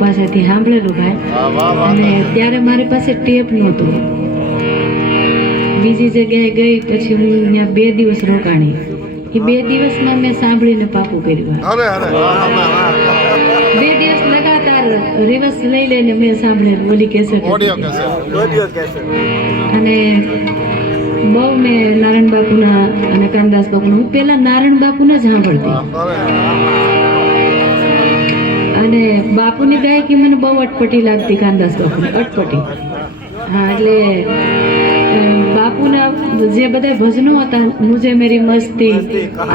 પાસેથી સાંભળેલું ભાઈ, અને ત્યારે મારી પાસે ટેપ નહોતું. બીજી જગ્યાએ ગઈ પછી હું ત્યાં 2 દિવસ રોકાણી. એ 2 દિવસમાં મેં સાંભળીને પાકું કર્યું. 2 દિવસ લગાતાર રિવર્સ લઈ લઈને મેં સાંભળેલું ઓલી કેસેટ. અને બહુ મેં નારાયણ બાપુના અને કાનદાસ બાપુના, હું પહેલા નારાયણ બાપુને જ સાંભળતી. અને બાપુની ગાયકી મને બહુ અટપટી લાગતી, કાનદાસ બાપુની અટપટી. હા, એટલે બાપુના જે બધા ભજનો હતા, મુજે મેરી મસ્તી,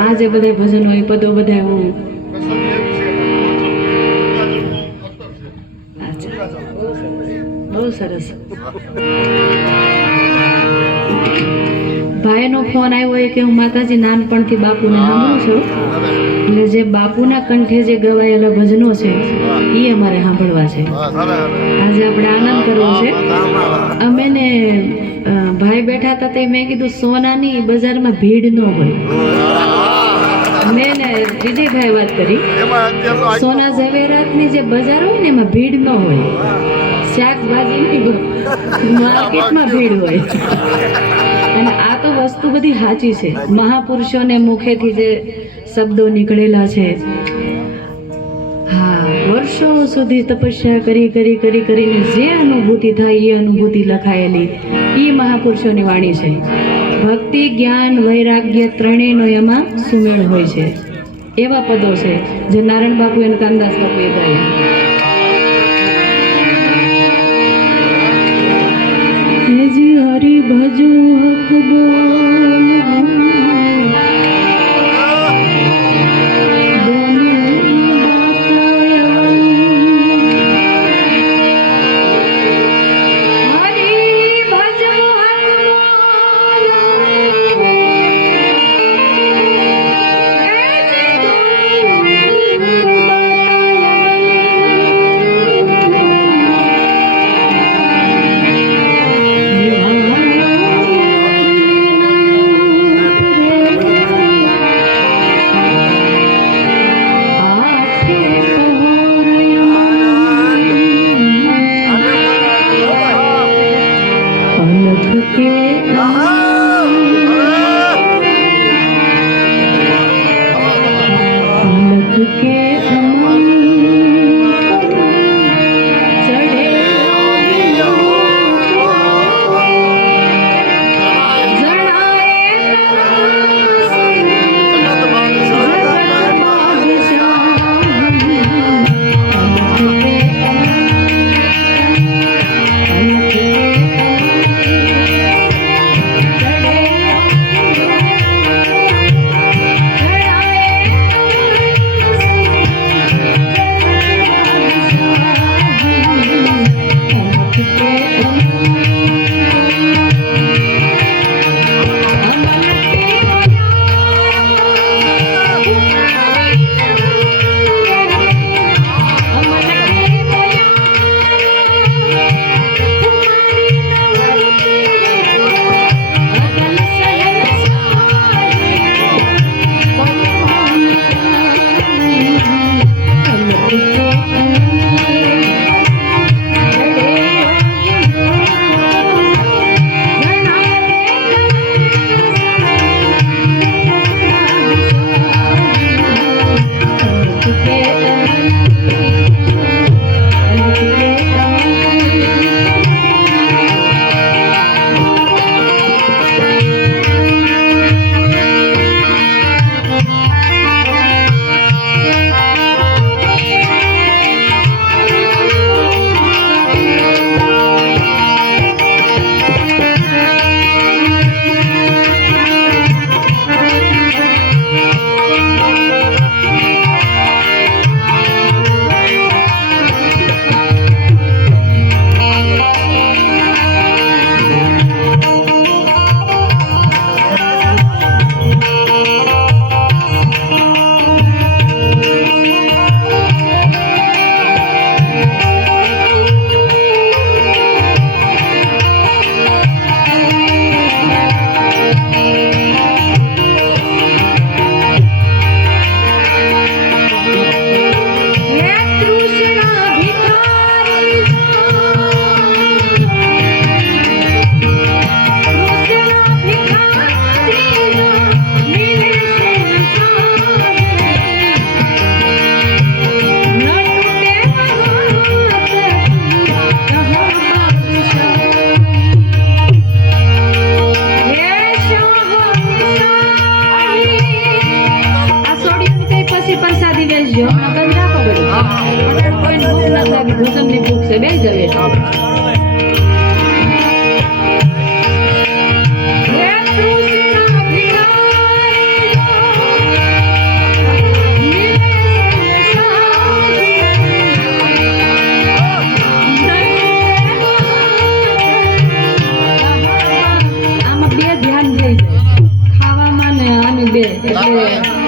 આ જે બધા ભજનો એ પદો બધા હું બહુ સરસ. ભાઈનો ફોન આવ્યો કે હું માતાજી નાનપણથી બાપુને સાંભળું છું, એટલે જે બાપુના કંઠે જે ગવાયેલા ભજનો છે એ અમારે સાંભળવા છે. આજે આપણે આનંદ કરવો છે. અમે ને ભાઈ બેઠા હતા તે મેં કીધું સોનાની બજારમાં ભીડ ન હોય. મેં ને વિજયભાઈ વાત કરી, સોના ઝવેરાતની જે બજાર હોય ને એમાં ભીડ ન હોય, શાકભાજીની માર્કેટમાં ભીડ હોય. અને આ તો વસ્તુ બધી સાચી છે. મહાપુરુષોને મુખેથી જે શબ્દો નીકળેલા છે, હા, વર્ષો સુધી તપસ્યા કરી કરી કરી કરીને જે અનુભૂતિ થાય એ અનુભૂતિ લખાયેલી એ મહાપુરુષોની વાણી છે. ભક્તિ, જ્ઞાન, વૈરાગ્ય ત્રણેયનો એમાં સુમેળ હોય છે. એવા પદો છે જે નારાયણ બાપુ અને કાનદાસ બાપુએ ગાયા. હરી ભજો હક એટલે